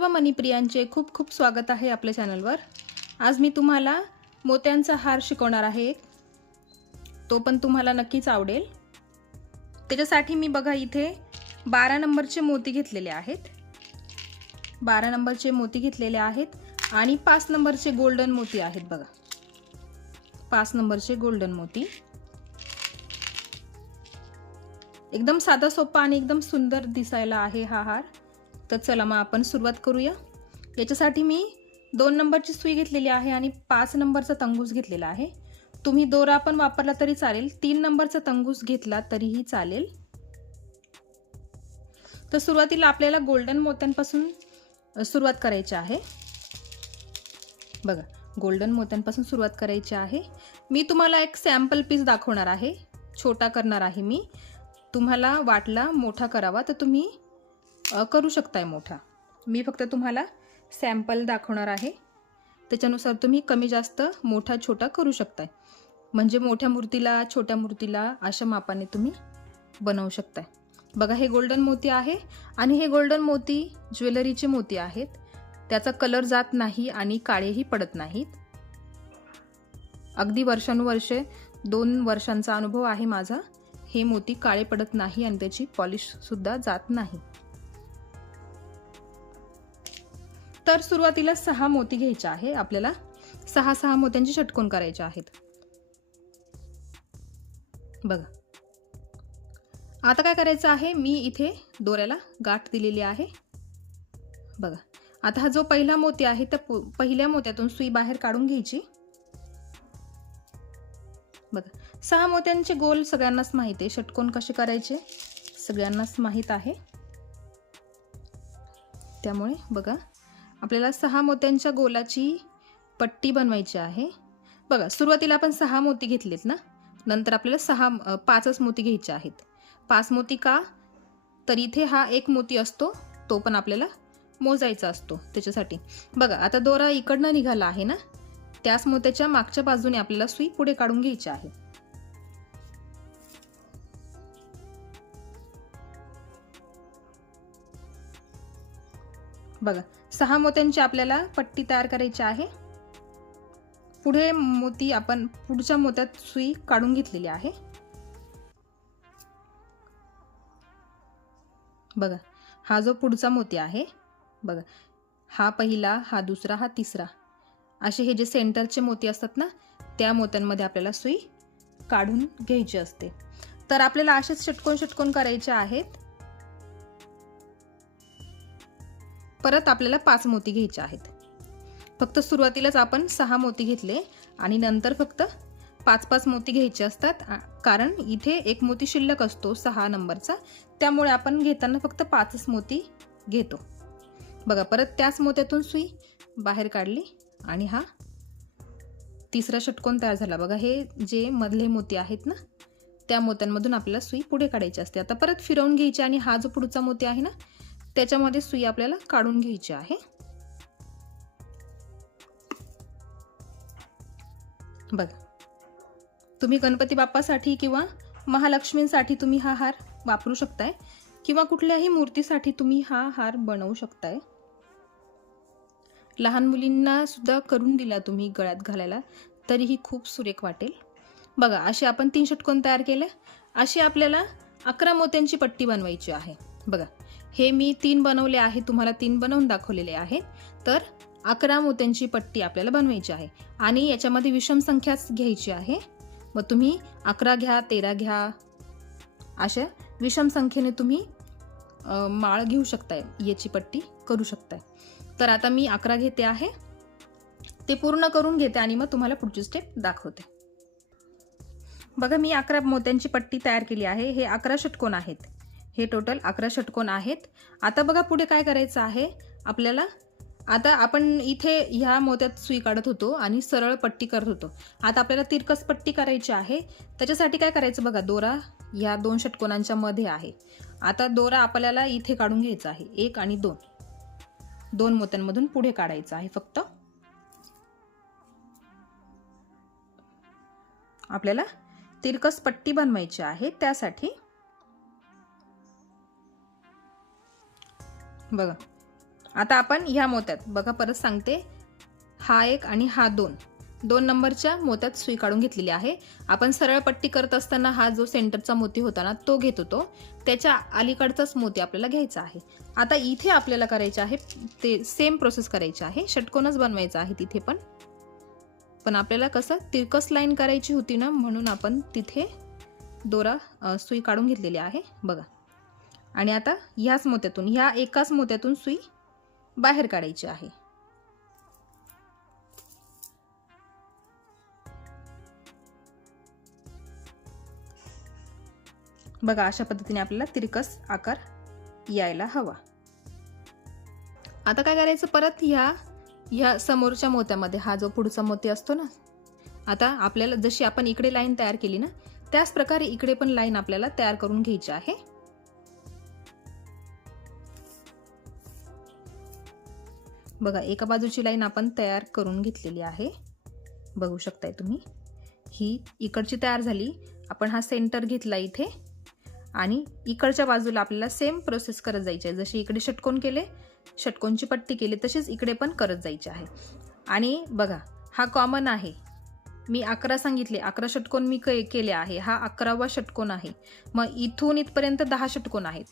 सर्व मनीप्रियांचे खूप खूप स्वागत आहे आपल्या चॅनलवर. आज मी तुम्हाला मोत्यांचा हार शिकवणार आहे. तो पण तुम्हाला नक्कीच आवडेल. त्याच्यासाठी मी बघा इथे बारा नंबरचे मोती घेतलेले आहेत. बारा नंबरचे मोती घेतलेले आहेत आणि पाच नंबरचे गोल्डन मोती आहेत बघा. पाच नंबरचे गोल्डन मोती. एकदम साधा सोपा आणि एकदम सुंदर दिसायला आहे हा हार. तर चला मग आपण सुरुवात करूया. याच्यासाठी मी दोन नंबरची सुई घेतलेली आहे आणि पाच नंबरचा तंगूस घेतलेला आहे. तुम्ही दोरा पण वापरला तरी चालेल. तीन नंबरचा तंगूस घेतला तरीही चालेल. तर सुरुवातीला आपल्याला गोल्डन मोत्यांपासून सुरुवात करायची आहे. बघा गोल्डन मोत्यांपासून सुरुवात करायची आहे. मी तुम्हाला एक सॅम्पल पीस दाखवणार आहे. छोटा करणार आहे मी. तुम्हाला वाटला मोठा करावा तर तुम्ही करू शकताय मोठा. मी फक्त तुम्हाला सॅम्पल दाखवणार आहे. त्याच्यानुसार तुम्ही कमी जास्त मोठा छोटा करू शकताय. म्हणजे मोठ्या मूर्तीला छोट्या मूर्तीला अशा मापाने तुम्ही बनवू शकताय. बघा हे गोल्डन मोती आहे आणि हे गोल्डन मोती ज्वेलरीचे मोती आहेत. त्याचा कलर जात नाही आणि काळेही पडत नाहीत. अगदी वर्षानुवर्षे दोन वर्षांचा अनुभव आहे माझा. हे मोती काळे पडत नाही आणि त्याची पॉलिशसुद्धा जात नाही. तर सुरुवातीला सहा मोती घ्यायच्या आहे. आपल्याला सहा सहा मोत्यांची षटकोन करायचे आहेत. बघा. आता काय करायचं आहे? मी इथे दोऱ्याला गाठ दिलेली आहे. बघा. आता हा जो पहिला मोती आहे त्या पहिल्या मोत्यातून सुई बाहेर काढून घ्यायची. बघा. सहा मोत्यांचे गोल सगळ्यांनाच माहीत आहे. षटकोन कसे करायचे? सगळ्यांनाच माहीत आहे. त्यामुळे बघा. आपल्याला सहा मोत्यांच्या गोलाची पट्टी बनवायची आहे. बघा सुरुवातीला आपण सहा मोती घेतलेत ना? नंतर आपल्याला सहा पाचच मोती घ्यायचे आहेत. पाच मोती का? तर इथे हा एक मोती असतो तो पण आपल्याला मोजायचा असतो त्याच्यासाठी. बघा आता दोरा इकडनं निघाला आहे ना? त्याच मोत्याच्या मागच्या बाजूने आपल्याला सुई पुढे काढून घ्यायची आहे. बघा सहा मोत्यांची आपल्याला पट्टी तयार करायची आहे. पुढे मोती आपण पुढच्या मोत्यात सुई काढून घेतलेली आहे. बघा हा जो पुढचा मोती आहे बघा हा पहिला हा दुसरा हा तिसरा. असे हे जे सेंटरचे मोती असतात ना त्या मोत्यांमध्ये आपल्याला सुई काढून घ्यायची असते. तर आपल्याला असेच षटकोन षटकोन करायचे आहेत. परत आपल्याला पाच मोती घ्यायचे आहेत. फक्त सुरुवातीलाच आपण सहा मोती घेतले आणि नंतर फक्त पाच पाच मोती घ्यायचे असतात. कारण इथे एक मोती शिल्लक असतो सहा नंबरचा. त्यामुळे आपण घेताना फक्त पाचच मोती घेतो. बघा परत त्याच मोत्यातून सुई बाहेर काढली आणि हा तिसरा षटकोन तयार झाला. बघा हे जे मधले मोती आहेत ना त्या मोत्यांमधून आपल्याला सुई पुढे काढायची असते. आता परत फिरवून घ्यायची आणि हा जो पुढचा मोती आहे ना त्याच्यामध्ये सुई आपल्याला काढून घ्यायची आहे. बघा. तुम्ही गणपती बाप्पासाठी किंवा महालक्ष्मींसाठी तुम्ही हा हार वापरू शकताय किंवा कुठल्याही मूर्तीसाठी तुम्ही हा हार बनवू शकताय. लहान मुलींना सुद्धा करून दिला तुम्ही गळ्यात घालायला तरीही खूप सुरेख वाटेल. बघा असे आपण तीन षटकोन तयार केले अशी आपल्याला अकरा मोत्यांची पट्टी बनवायची आहे. बघा. हे मी तीन बनवले आहे तुम्हाला तीन बनवून दाखवलेले आहे तर अकरा मोत्यांची पट्टी आपल्याला बनवायची आहे आणि याच्यामध्ये विषम संख्याच घ्यायची आहे. मग तुम्ही अकरा घ्या तेरा घ्या अशा विषम संख्येने तुम्ही माळ घेऊ शकताय याची पट्टी करू शकताय. तर आता मी अकरा घेते आहे. ते पूर्ण करून घेते आणि मग तुम्हाला पुढची स्टेप दाखवते. बघा मी अकरा मोत्यांची पट्टी तयार केली आहे. हे अकरा षटकोन आहेत. हे टोटल अकरा षटकोन आहेत. आता बघा पुढे काय करायचं आहे? आपल्याला आता आपण इथे ह्या मोत्यात सुई काढत होतो आणि सरळ पट्टी करत होतो. आता आपल्याला तिरकस पट्टी करायची आहे. त्याच्यासाठी काय करायचं बघा? दोरा ह्या दोन षटकोनांच्या मध्ये आहे. आता दोरा आपल्याला इथे काढून घ्यायचा आहे. एक आणि दोन. दोन मोत्यांमधून पुढे काढायचं आहे फक्त. आपल्याला तिरकस पट्टी बनवायची आहे. त्यासाठी बघा. आता आपण ह्या मोत्यात बघा परत सांगते. हा एक आणि हा दोन. दोन नंबरच्या मोत्यात सुई काढून घेतलेली आहे. आपण सरळ पट्टी करत असताना हा जो सेंटरचा मोती होता ना तो घेत होतो. त्याच्या अलीकडचाच मोती आपल्याला घ्यायचा आहे. आता इथे आपल्याला करायचे आहे ते सेम प्रोसेस करायची आहे. षटकोनच बनवायचा आहे तिथे पण. पण आपल्याला कसं तिरकस लाईन करायची होती ना म्हणून आपण तिथे दोरा सुई काढून घेतलेली आहे. बघा. आणि आता ह्याच मोत्यातून ह्या एकाच मोत्यातून सुई बाहेर काढायची आहे. बघा अशा पद्धतीने आपल्याला तिरकस आकार यायला हवा. आता काय करायचं? परत ह्या ह्या समोरच्या मोत्यामध्ये हा जो पुढचा मोती असतो ना आता आपल्याला जशी आपण इकडे लाईन तयार केली ना त्याच प्रकारे इकडे पण लाईन आपल्याला तयार करून घ्यायची आहे. बघा एका बाजूची लाईन आपण तयार करून घेतलेली आहे. बघू शकताय तुम्ही. ही इकडची तयार झाली. आपण हा सेंटर घेतला इथे. आणि इकडच्या बाजूला आपल्याला सेम प्रोसेस करत जायची आहे. जशी इकडे षटकोन केले षटकोनची पट्टी केली तशीच इकडे पण करत जायची आहे. आणि बघा हा कॉमन आहे. मी अकरा सांगितले. अकरा षटकोन मी के केले आहे. हा अकरावा षटकोन आहे. मग इथून इथपर्यंत दहा षटकोन आहेत.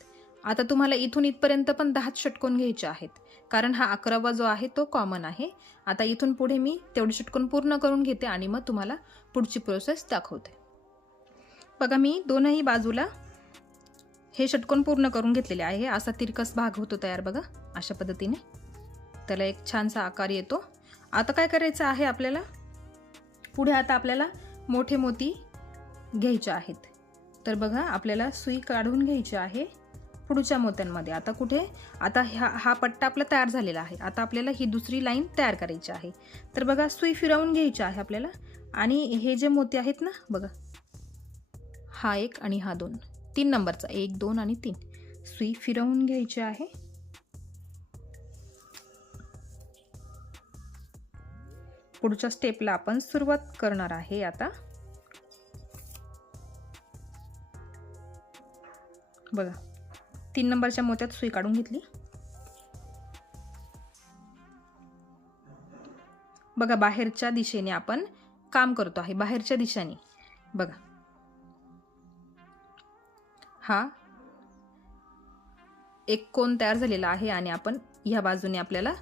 आता तुम्हाला इथून इथपर्यंत पण दहाच षटकोन घ्यायचे आहेत. कारण हा अकरावा जो आहे तो कॉमन आहे. आता इथून पुढे मी तेवढे षटकोन पूर्ण करून घेते आणि मग तुम्हाला पुढची प्रोसेस दाखवते. बघा मी दोनही बाजूला हे षटकोन पूर्ण करून घेतलेले आहे. असा तिरकस भाग होतो तयार बघा अशा पद्धतीने. त्याला एक छानसा आकार येतो. आता काय करायचं आहे आपल्याला? पुढे आता आपल्याला मोठे मोती घ्यायचे आहेत. तर बघा आपल्याला सुई काढून घ्यायची आहे. पुढच्या मोत्यांमध्ये. आता कुठे? आता ह्या हा पट्टा आपला तयार झालेला आहे. आता आपल्याला ही दुसरी लाईन तयार करायची आहे. तर बघा सुई फिरवून घ्यायची आहे आपल्याला. आणि हे जे मोती आहेत ना बघा. हा एक आणि हा दोन. तीन नंबरचा. एक दोन आणि तीन. सुई फिरवून घ्यायची आहे. पुढच्या स्टेपला आपण सुरुवात करणार आहे आता. बघा. तीन नंबरच्या मोत्यात सुई काढून घेतली. बघा बाहेरच्या दिशेने आपण काम करतो आहे. बाहेरच्या दिशेने. बघा. हा एक कोण तयार झालेला आहे आणि आपण ह्या बाजूने आपल्याला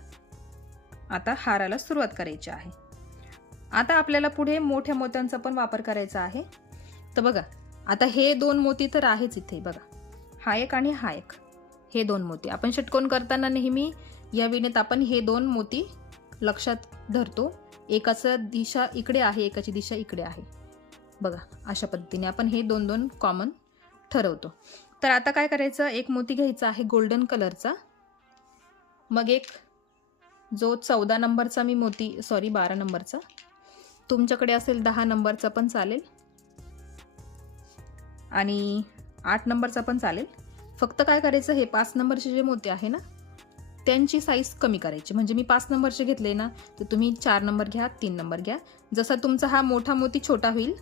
आता हाराला सुरुवात करायची आहे. आता आपल्याला पुढे मोठ्या मोत्यांचा पण वापर करायचा आहे. तर बघा आता हे दोन मोती तर आहेच इथे. बघा. हा एक आणि हा एक हे दोन मोती. आपण षटकोन करताना नेहमी या विणेत आपण हे दोन मोती लक्षात धरतो. एकाचं दिशा इकडे आहे एकाची दिशा इकडे आहे. बघा अशा पद्धतीने आपण हे दोन दोन कॉमन ठरवतो. तर आता काय करायचं? एक मोती घ्यायचा आहे गोल्डन कलरचा मग एक जो चौदा नंबरचा मी मोती सॉरी बारा नंबरचा. तुमच्याकडे असेल दहा नंबरचा पण चालेल. आणि आठ नंबरचा पण चालेल. फक्त काय करायचं हे पाच नंबरचे जे मोती आहे ना त्यांची साईज कमी करायची. म्हणजे मी पाच नंबरचे घेतले ना तर तुम्ही चार नंबर घ्या तीन नंबर घ्या. जसा तुमचा हा मोठा मोती छोटा होईल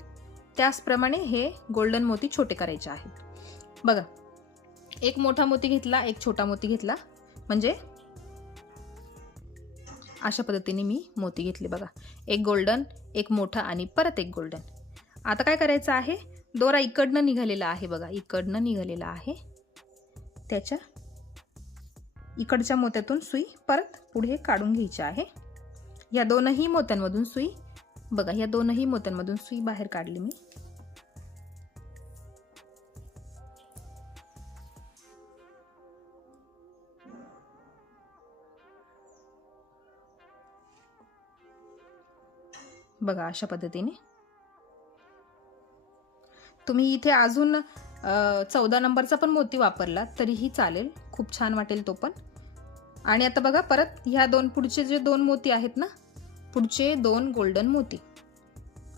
त्याचप्रमाणे हे गोल्डन मोती छोटे करायचे आहेत. बघा एक मोठा मोती घेतला एक छोटा मोती घेतला. म्हणजे अशा पद्धतीने मी मोती घेतले बघा. एक गोल्डन एक मोठा आणि परत एक गोल्डन आता काय करायचं आहे? दोरा इकडनं निघालेला आहे बघा इकडनं निघालेला आहे. त्याच्या इकडच्या मोत्यातून सुई परत पुढे काढून घ्यायची आहे. या दोनही मोत्यांमधून सुई बघा या दोनही मोत्यांमधून सुई बाहेर काढली मी. बघा अशा पद्धतीने तुम्ही इथे अजून चौदा नंबरचा पण मोती वापरला तरीही चालेल. खूप छान वाटेल तो पण. आणि आता बघा परत ह्या दोन पुढचे जे दोन मोती आहेत ना पुढचे दोन गोल्डन मोती.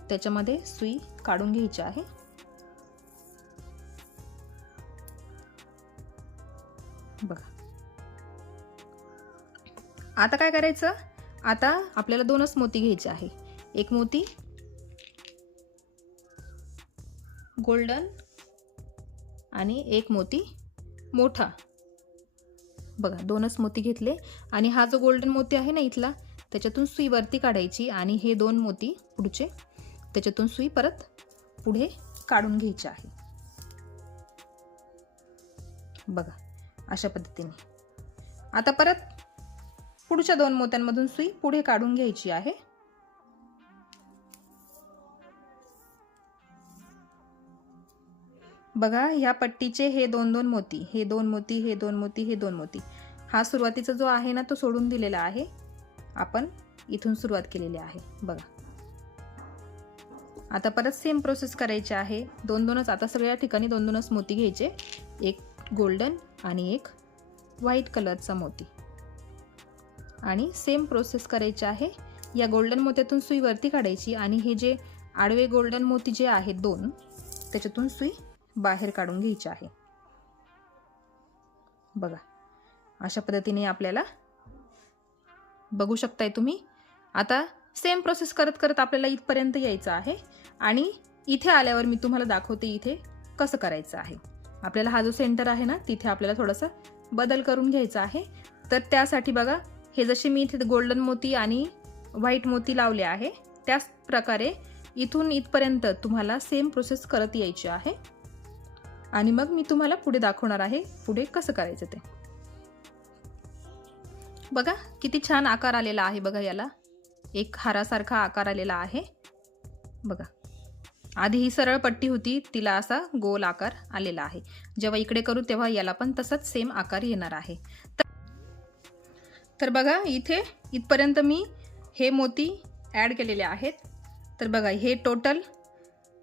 त्याच्यामध्ये सुई काढून घ्यायची आहे. बघा. आता काय करायचं? आता आपल्याला दोनच मोती घ्यायचे आहे. एक मोती गोल्डन आणि एक मोती मोठा. बघा दोनच मोती घेतले. आणि हा जो गोल्डन मोती आहे ना इथला त्याच्यातून सुई वरती काढायची आणि हे दोन मोती पुढचे त्याच्यातून सुई परत पुढे काढून घ्यायची आहे. बघा अशा पद्धतीने. आता परत पुढच्या दोन मोत्यांमधून सुई पुढे काढून घ्यायची आहे. बघा ह्या पट्टीचे हे दोन दोन मोती हे दोन मोती हे दोन मोती हे दोन मोती. हा सुरुवातीचा जो आहे ना तो सोडून दिलेला आहे. आपण इथून सुरुवात केलेली आहे. बघा. आता परत सेम प्रोसेस करायची आहे. दोन दोनच आता सगळ्या ठिकाणी दोन दोनच मोती घ्यायचे. एक गोल्डन आणि एक व्हाईट कलरचा मोती. आणि सेम प्रोसेस करायची आहे. या गोल्डन मोत्यातून सुई वरती काढायची आणि हे जे आडवे गोल्डन मोती जे आहेत दोन त्याच्यातून सुई बाहेर काढून घ्यायची आहे. बघा अशा पद्धतीने आपल्याला बघू शकताय तुम्ही. आता सेम प्रोसेस करत करत आपल्याला इथपर्यंत यायचं आहे आणि इथे आल्यावर मी तुम्हाला दाखवते इथे कसं करायचं आहे. आपल्याला हा जो सेंटर आहे ना तिथे आपल्याला थोडासा बदल करून घ्यायचा आहे. तर त्यासाठी बघा हे जसे मी इथे गोल्डन मोती आणि व्हाईट मोती लावले आहे त्याच प्रकारे इथून इथपर्यंत तुम्हाला सेम प्रोसेस करत यायची आहे. आणि मग मी तुम्हाला पुढे दाखवणार आहे पुढे कसं करायचं ते. बघा किती छान आकार आलेला आहे बघा याला. एक हारासारखा आकार आलेला आहे. बघा. आधी ही सरळ पट्टी होती तिला असा गोल आकार आलेला आहे. जेव्हा इकडे करू तेव्हा याला पण तसाच सेम आकार येणार आहे. तर बघा इथे इथपर्यंत मी हे मोती ॲड केलेले आहेत. तर बघा हे टोटल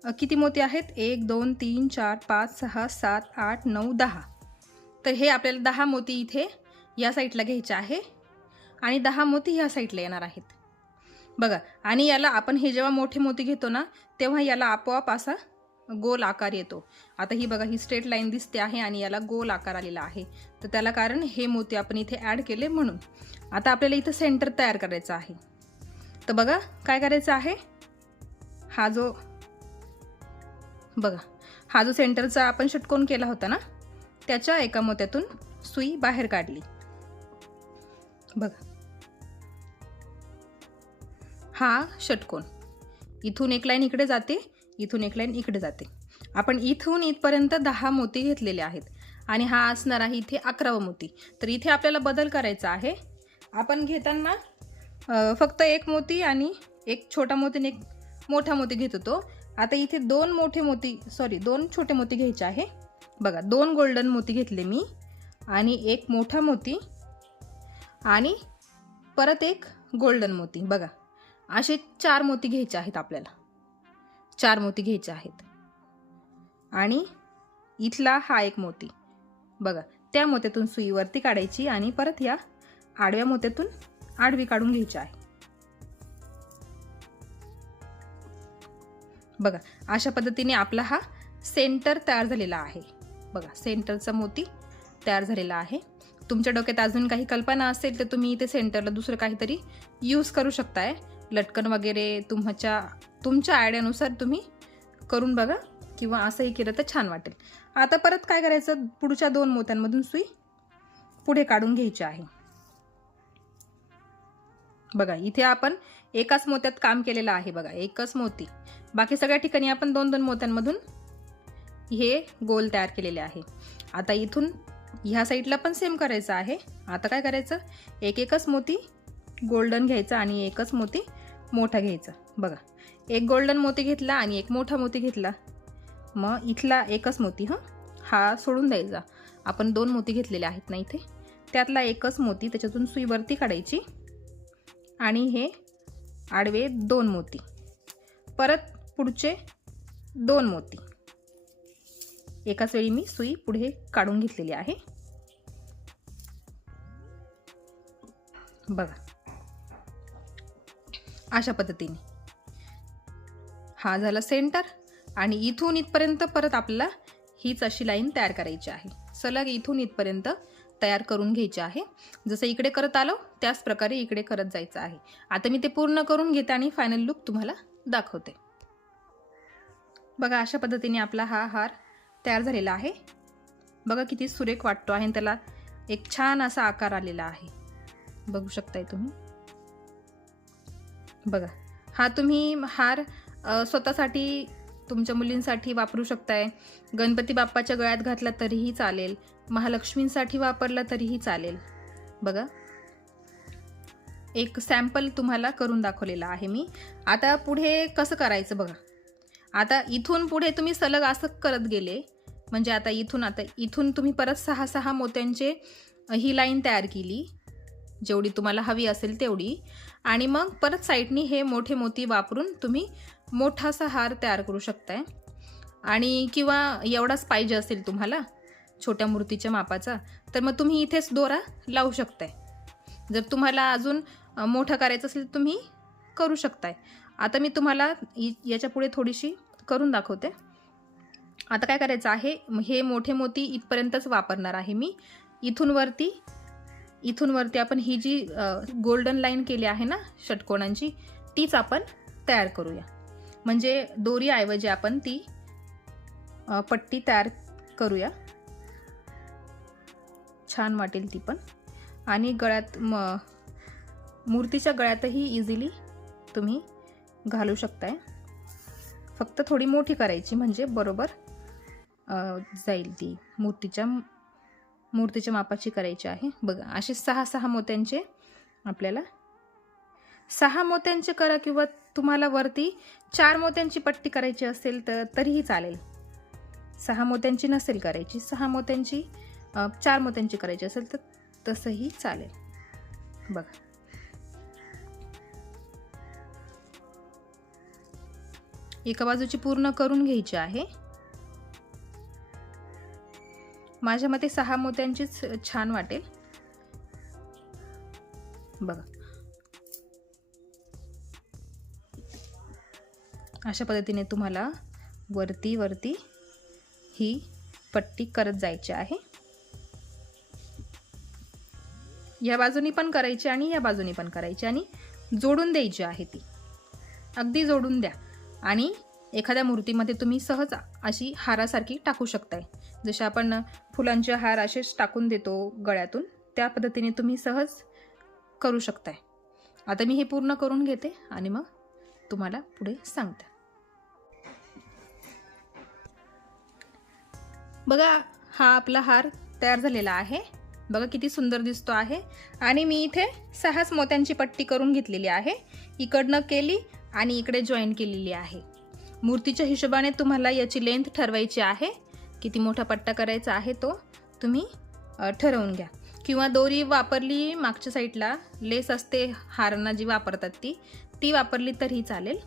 किती मोती आहेत? एक दोन तीन चार पाच सहा सात आठ नऊ दहा. तर हे आपल्याला दहा मोती इथे या साईडला घ्यायचे आहे. आणि दहा मोती ह्या साईडला येणार आहेत. बघा आणि याला आपण हे जेव्हा मोठे मोती घेतो ना तेव्हा याला आपोआप असा गोल आकार येतो. आता ही बघा ही स्ट्रेट लाईन दिसते आहे आणि याला गोल आकार आलेला आहे. तर त्याला कारण हे मोती आपण इथे ॲड केले म्हणून. आता आपल्याला इथं सेंटर तयार करायचं आहे. तर बघा काय करायचं आहे? हा जो बघा हा जो सेंटरचा आपण षटकोन केला होता ना त्याच्या एका मोत्यातून सुई बाहेर काढली. बघा. हा षटकोन. इथून एक लाईन इकडे जाते इथून एक लाईन इकडे जाते. आपण इथून इथपर्यंत दहा मोती घेतलेले आहेत आणि हा असणार आहे इथे अकरावा मोती. तर इथे आपल्याला बदल करायचा आहे. आपण घेताना फक्त एक मोती आणि एक छोटा मोती आणि एक मोठा मोती घेत होतो. आता इथे दोन मोठे मोती सॉरी दोन छोटे मोती घ्यायचे आहे. बघा दोन गोल्डन मोती घेतले मी. आणि एक मोठा मोती आणि परत एक गोल्डन मोती. बघा असे चार मोती घ्यायचे आहेत आपल्याला. चार मोती घ्यायचे आहेत. आणि इथला हा एक मोती. बघा त्या मोत्यातून सुईवरती काढायची आणि परत या आडव्या मोत्यातून आडवी काढून घ्यायची आहे. बघा अशा पद्धतीने आपला हा सेंटर तयार झालेला आहे. बघा सेंटरचा मोती तयार झालेला आहे. तुमच्या डोक्यात अजून काही कल्पना असेल तर तुम्ही इथे सेंटरला दुसरं काहीतरी यूज करू शकताय. लटकन वगैरे तुमच्या तुमच्या आयडियानुसार तुम्ही करून बघा किंवा असंही केलं तर छान वाटेल. आता परत काय करायचं? पुढच्या दोन मोत्यांमधून सुई पुढे काढून घ्यायची आहे. बघा इथे आपण एकाच मोत्यात काम केलेलं आहे बघा एकच मोती. बाकी सगळ्या ठिकाणी आपण दोन दोन मोत्यांमधून हे गोल तयार केलेले आहे. आता इथून ह्या साईडला पण सेम करायचं आहे. आता काय करायचं? एक एकच मोती गोल्डन घ्यायचा आणि एकच मोती मोठा घ्यायचा. बघा एक गोल्डन मोती घेतला आणि एक मोठा मोती घेतला. मग इथला एकच मोती हां? हा सोडून द्यायचा. आपण दोन मोती घेतलेले आहेत ना इथे? त्यातला एकच मोती त्याच्यातून सुईवरती काढायची. आणि हे आडवे दोन मोती. परत पुढचे दोन मोती. एकाच वेळी मी सुई पुढे काढून घेतलेली आहे. बघा. अशा पद्धतीने. हा झाला सेंटर आणि इथून इथपर्यंत परत आपल्याला हीच अशी लाईन तयार करायची आहे. सलग इथून इथपर्यंत तयार करून घ्यायचे आहे. जसं इकडे करत आलो त्याच प्रकारे इकडे करत जायचं आहे. आता मी ते पूर्ण करून घेते आणि फायनल लुक तुम्हाला दाखवते. बघा अशा पद्धतीने आपला हा हार तयार झालेला आहे. बघा किती सुरेख वाटतो आहे त्याला एक छान असा आकार आलेला आहे. बघू शकताय तुम्ही? बघा हा तुम्ही हार स्वतःसाठी तुमच्या मुलींसाठी वापरू शकताय. गणपती बाप्पाच्या गळ्यात घातला तरीही चालेल. महालक्ष्मींसाठी वापरला तरीही चालेल. बघा. एक सॅम्पल तुम्हाला करून दाखवलेला आहे मी. आता पुढे कसं करायचं बघा. आता इथून पुढे तुम्ही सलग असं करत गेले. म्हणजे आता इथून आता इथून तुम्ही परत सहा सहा मोत्यांचे ही लाईन तयार केली. जेवढी तुम्हाला हवी असेल तेवढी. आणि मग परत साईडनी हे मोठे मोती वापरून तुम्ही मोठासा हार तयार करू शकताय. आणि किंवा एवढाच पाहिजे असेल तुम्हाला छोट्या मूर्तीच्या मापाचा तर मग तुम्ही इथेच दोरा लावू शकताय. जर तुम्हाला अजून मोठं करायचं असेल तर तुम्ही करू शकताय. आता मी तुम्हाला याच्यापुढे याच्यापुढे थोडीशी करून दाखवते. आता काय करायचं आहे हे मोठे मोती इथपर्यंतच वापरणार आहे मी. इथून वरती इथून वरती आपण ही जी गोल्डन लाईन केली आहे ना षटकोणांची तीच आपण तयार करूया. म्हणजे दोरीऐवजी आपण ती पट्टी तयार करूया. छान वाटेल ती पण. आणि गळ्यात म मूर्तीच्या गळ्यातही इझिली तुम्ही घालू शकताय. फक्त थोडी मोठी करायची म्हणजे बरोबर जाईल ती. मूर्तीच्या मूर्तीच्या मापाची करायची आहे. बघा असे सहा सहा मोत्यांचे आपल्याला सहा मोत्यांचे करा किंवा तुम्हाला वरती चार मोत्यांची पट्टी करायची असेल तर तरीही चालेल. सहा मोत्यांची नसेल करायची सहा मोत्यांची चार मोत्यांची करायची असेल तर तसंही चालेल. बघा. एका बाजूची पूर्ण करून घ्यायची आहे. माझ्या मते सहा मोत्यांचीच छान वाटेल. बघा. अशा पद्धतीने तुम्हाला वरती वरती ही पट्टी करत जायची आहे. या बाजूनी पण करायची आणि या बाजूनी पण करायची आणि जोडून द्यायची आहे ती. अगदी जोडून द्या. आणि एखाद्या मूर्तीमध्ये तुम्ही सहज अशी हारासारखी टाकू शकताय. जसे आपण फुलांचे हार असेच टाकून देतो गळ्यातून त्या पद्धतीने तुम्ही सहज करू शकताय. आता मी हे पूर्ण करून घेते आणि मग तुम्हाला पुढे सांगते. बघा हा आपला हार तयार झालेला आहे. बघा किती सुंदर दिसतो आहे. आणि मी इथे सहाच मोत्यांची पट्टी करून घेतलेली आहे. इकडनं केली आणि इकडे जॉईन केलेली आहे. मूर्तीच्या हिशोबाने तुम्हाला याची लेंथ ठरवायची आहे. किती मोठा पट्टा करायचा आहे तो तुम्ही ठरवून घ्या. किंवा दोरी वापरली मागच्या साईडला लेस असते हारांना जी वापरतात ती ती वापरली तरीही चालेल.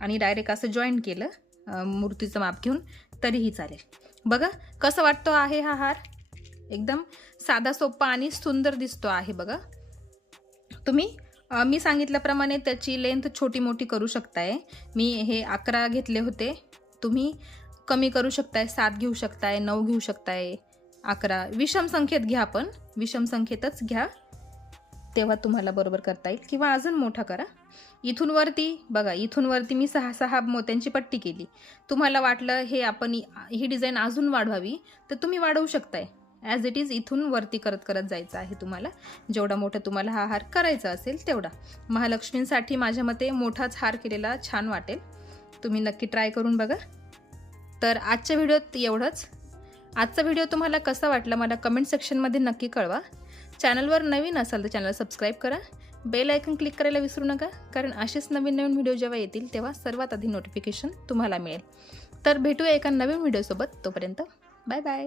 आणि डायरेक्ट असं जॉईन केलं मूर्तीचं माप घेऊन तरीही चालेल. बघा कसं वाटतो आहे हा हार? एकदम साधा सोपा आणि सुंदर दिसतो आहे बघा. तुम्ही मी सांगितल्याप्रमाणे त्याची लेंथ छोटी मोठी करू शकताय. मी हे अकरा घेतले होते. तुम्ही कमी करू शकताय सात घेऊ शकताय नऊ घेऊ शकताय अकरा. विषम संख्येत घ्या पण. विषम संख्येतच घ्या. तेव्हा तुम्हाला बरोबर करता येईल. किंवा अजून मोठा करा. इथून वरती बघा इथून वरती मी सहा सहा मोत्यांची पट्टी केली. तुम्हाला वाटलं हे आपण ही डिझाईन अजून वाढवावी तर तुम्ही वाढवू शकताय. ॲज इट इज इथून वरती करत करत जायचं आहे तुम्हाला. जेवढा मोठा तुम्हाला हा हार करायचा असेल तेवढा. महालक्ष्मींसाठी माझ्या मते मोठाच हार केलेला छान वाटेल. तुम्ही नक्की ट्राय करून बघा. तर आजच्या व्हिडिओत एवढंच. आजचा व्हिडिओ तुम्हाला कसा वाटला मला कमेंट सेक्शनमध्ये नक्की कळवा. चॅनलवर नवीन असाल तर चॅनल सबस्क्राईब करा. बेल आयकन क्लिक करायला विसरू नका कारण असेच नवीन नवीन व्हिडिओ जेव्हा येतील तेव्हा सर्वात आधी नोटिफिकेशन तुम्हाला मिळेल. तर भेटूया एका नवीन व्हिडिओसोबत तोपर्यंत बाय बाय